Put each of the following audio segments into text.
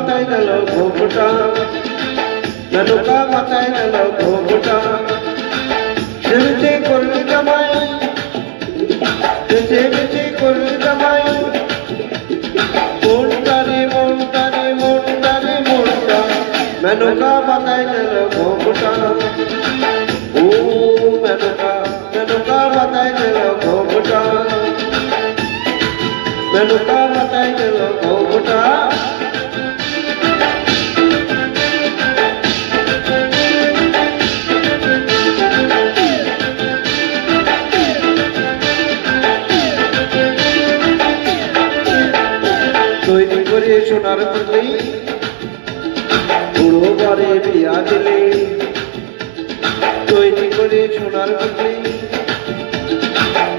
মাথায় গেল ঘোমটা, মেনকা মাথায় গেল ঘোমটা। সেমিতে করলি জামাই, সেমিতে করলি জামাই, মনটারে মনটারে মনটারে মনটা, মেনকা মাথায় গেল ঘোমটা। ও মেনকা, মেনকা মাথায় গেল ঘোমটা, মেনকা মাথায় গেল ঘোমটা। তৈরি করে সোনার পুতলি, বুড়ো বারে বিয়া দিলে। তৈরি করে সোনার পুতলি,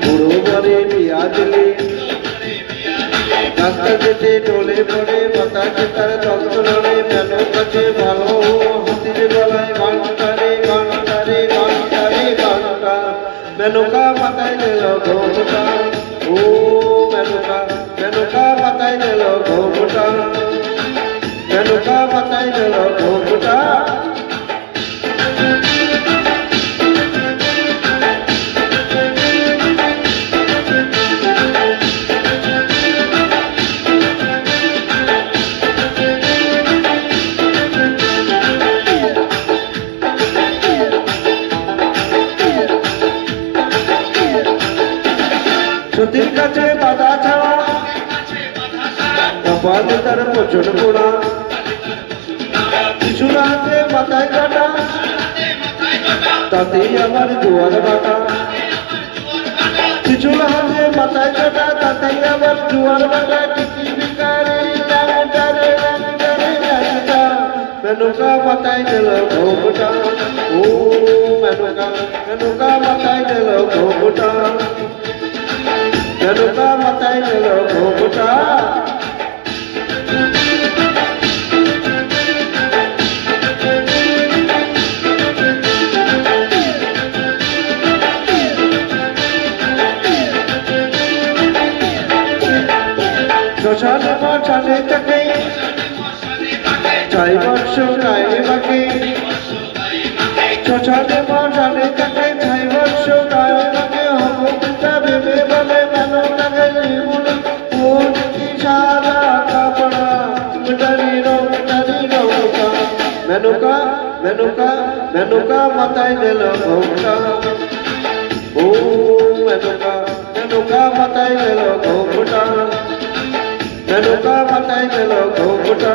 বুড়ো বারে বিয়া দিলে। রাস্তা যেতে ডলে পড়ে বাতাসে তার যন্ত্রণে, মেলো কাছে ভালো হাতির গলায় ঘন্টারে ঘন্টারে ঘন্টারে ঘন্টা। মেনকা মাথায় গেল ঘোমটা, ও মেনকা, মেনকা মাথায় গেল ঘোমটা, মেনকা মাথায় গেল ঘোমটা। সতীর কাছে বাধা ছাড়া, কপালে তার প্রচুর পোড়া। শিশুর হাতে মাথায় কাটা, তাতেই আমার জোয়ার বাটা। শিশুর হাতে মাথায় কাটা, তাতেই আমার জোয়ার বাটা। টিকি বিকারে ডাক্তারে ডাক্তারে ডাক্তার, মেনকা মাথায় গেল ঘোমটা, ও মেনকা, মেনকা মাথায় গেল ঘোমটা, মেনকা মাথায় গেল ঘোমটা। শ্মশানে মশানে থাকে, চাই বর্ষ গায়ে বাকে। শ্মশানে মশানে থাকে, চাই বর্ষ গায়ে বাকে। হব পিতা ভেবে বলে মেনকাকে জীবনে, ও দেখি সাদা কাপড়া, মিটারি রংটারি রংটা। মেনকা, মেনকা, মেনকা মাথায় গেল ঘোমটা, ও মেনকা, মেনকা মাথায় গেল ঘোমটা, মেনকা মাথায় গেল ঘোমটা।